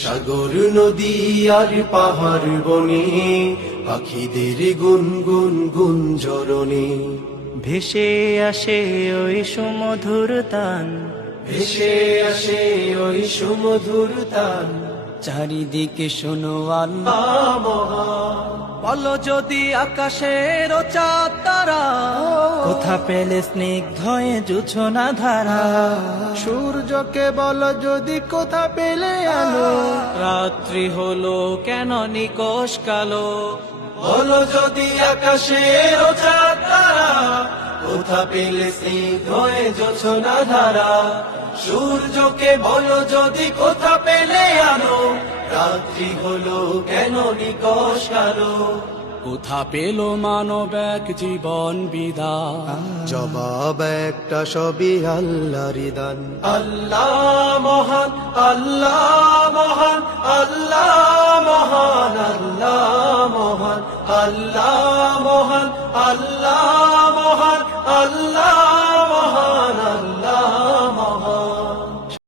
সাগর নদী আর পাহাড় বনে পাখিদের গুনগুন গুঞ্জরণে ভেসে আসে ওই সুমধুর তান, ভেসে আসে ওই সুমধুর তান। চারিদিকে শোনো আল্লাহ আল্লাহ মহান, বলো যদি আকাশের চাঁদ তারা কোথা পেলে স্নিগ্ধ জোছনা ধারা। সূর্যকে বলো যদি কোথা পেলে আলো, রাত্রি হলো কেন নিকশ কালো, বলো যদি আকাশের চাঁদ তারা কোথা পেলে স্নিগ্ধ জোছনা ধারা। সূর্যকে বলো যদি কোথা পেলে আলো, রাত্রি হলো কেন নিকশ কালো। কোথা পেল মানব এক জীবন বিধান। জবাব একটা, সবই আল্লাহর দান। আল্লাহ মহান, আল্লাহ মহান, আল্লাহ মহান, আল্লাহ মহান, আল্লাহ মহান, আল্লাহ